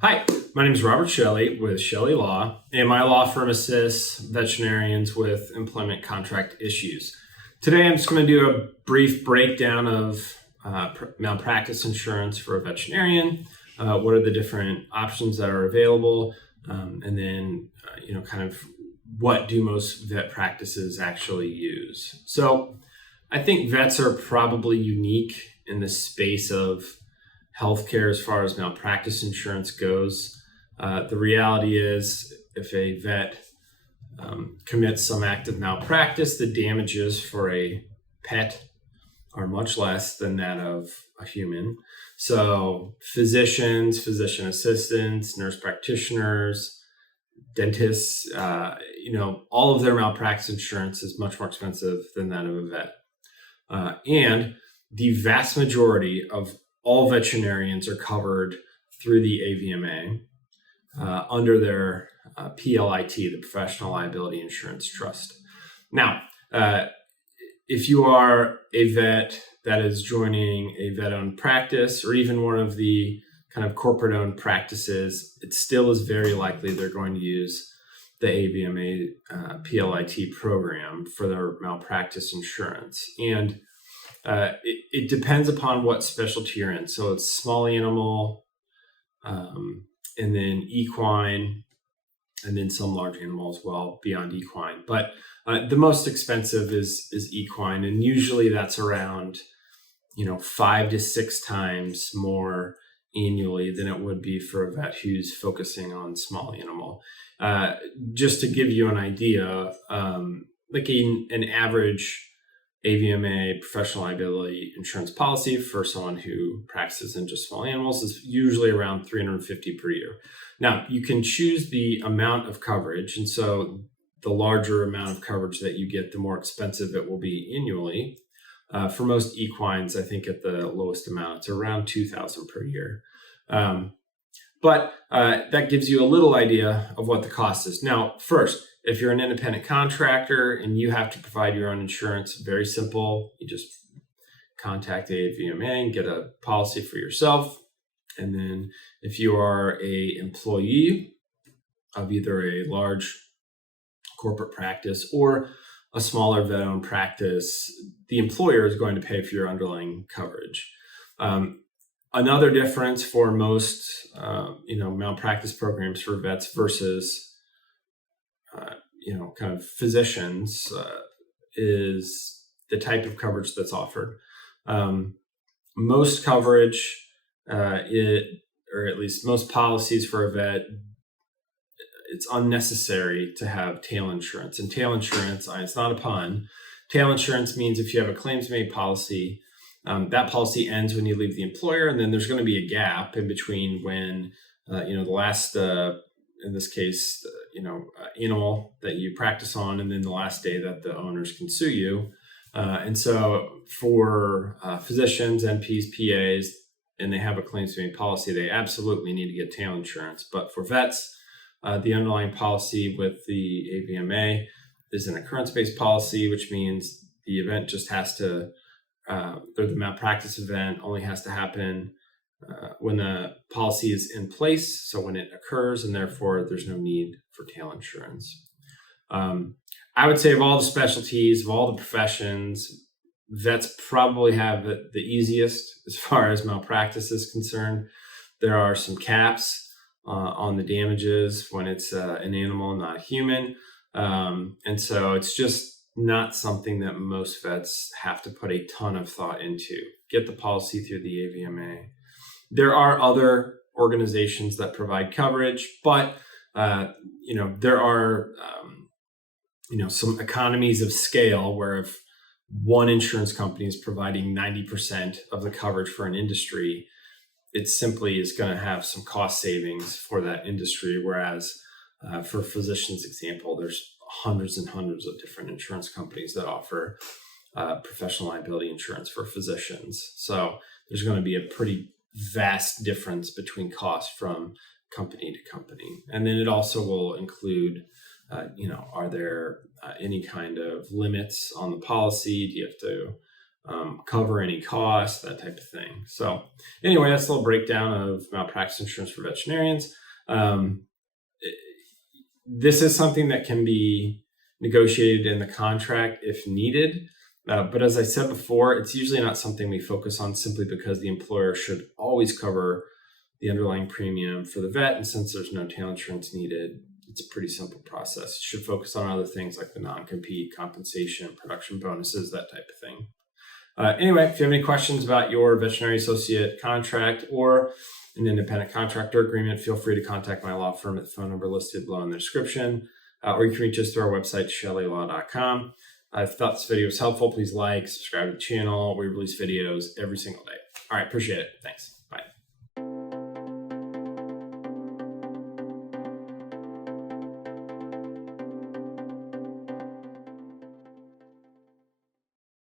Hi, my name is Robert Chelle with Chelle Law, and my law firm assists veterinarians with employment contract issues. Today, I'm just going to do a brief breakdown of malpractice insurance for a veterinarian. What are the different options that are available, and then kind of what do most vet practices actually use. So, I think vets are probably unique in the space of healthcare as far as malpractice insurance goes. The reality is, if a vet commits some act of malpractice, the damages for a pet are much less than that of a human. So physicians, physician assistants, nurse practitioners, dentists, all of their malpractice insurance is much more expensive than that of a vet. And the vast majority of all veterinarians are covered through the AVMA under their PLIT, the Professional Liability Insurance Trust. Now, if you are a vet that is joining a vet-owned practice or even one of the kind of corporate-owned practices, it still is very likely they're going to use the AVMA PLIT program for their malpractice insurance. And it depends upon what specialty you're in. So it's small animal, and then equine, and then some large animal as well beyond equine. But the most expensive is equine, and usually that's around 5 to 6 times more annually than it would be for a vet who's focusing on small animal. Just to give you an idea, like an average AVMA professional liability insurance policy for someone who practices in just small animals is usually around $350 per year. Now, you can choose the amount of coverage, and so the larger amount of coverage that you get, the more expensive it will be annually. For most equines, I think at the lowest amount, it's around $2,000 per year. But that gives you a little idea of what the cost is. Now, first, if you're an independent contractor and you have to provide your own insurance, very simple. You just contact the AVMA and get a policy for yourself. And then if you are an employee of either a large corporate practice or a smaller vet-owned practice, the employer is going to pay for your underlying coverage. Another difference for most, malpractice programs for vets versus, kind of physicians is the type of coverage that's offered. Most coverage, or at least most policies for a vet, it's unnecessary to have tail insurance. And tail insurance, it's not a pun. Tail insurance means if you have a claims-made policy, that policy ends when you leave the employer, and then there's going to be a gap in between when, the last, in this case, animal that you practice on, and then the last day that the owners can sue you. And so for physicians, NPs, PAs, and they have a claims-made policy, they absolutely need to get tail insurance. But for vets, the underlying policy with the AVMA is an occurrence-based policy, which means the event just has to, or the malpractice event only has to happen when the policy is in place, so when it occurs, and therefore there's no need for tail insurance. I would say of all the specialties, of all the professions, vets probably have the easiest as far as malpractice is concerned. There are some caps on the damages when it's an animal, not a human. And so it's just not something that most vets have to put a ton of thought into. Get the policy through the AVMA. There are other organizations that provide coverage, but there are some economies of scale where if one insurance company is providing 90% of the coverage for an industry, it simply is going to have some cost savings for that industry. Whereas for physicians' example, there's hundreds and hundreds of different insurance companies that offer professional liability insurance for physicians. So there's going to be a pretty vast difference between costs from company to company. And then it also will include, are there any kind of limits on the policy? Do you have to cover any costs, that type of thing. So anyway, that's a little breakdown of malpractice insurance for veterinarians. This is something that can be negotiated in the contract if needed. But as I said before, it's usually not something we focus on simply because the employer should always cover the underlying premium for the vet. And since there's no tail insurance needed, it's a pretty simple process. You should focus on other things like the non-compete, compensation, production bonuses, that type of thing. Anyway, if you have any questions about your veterinary associate contract or an independent contractor agreement, feel free to contact my law firm at the phone number listed below in the description, or you can reach us through our website, chellelaw.com. If you thought this video was helpful, please like, subscribe to the channel. We release videos every single day. All right, appreciate it. Thanks. Bye.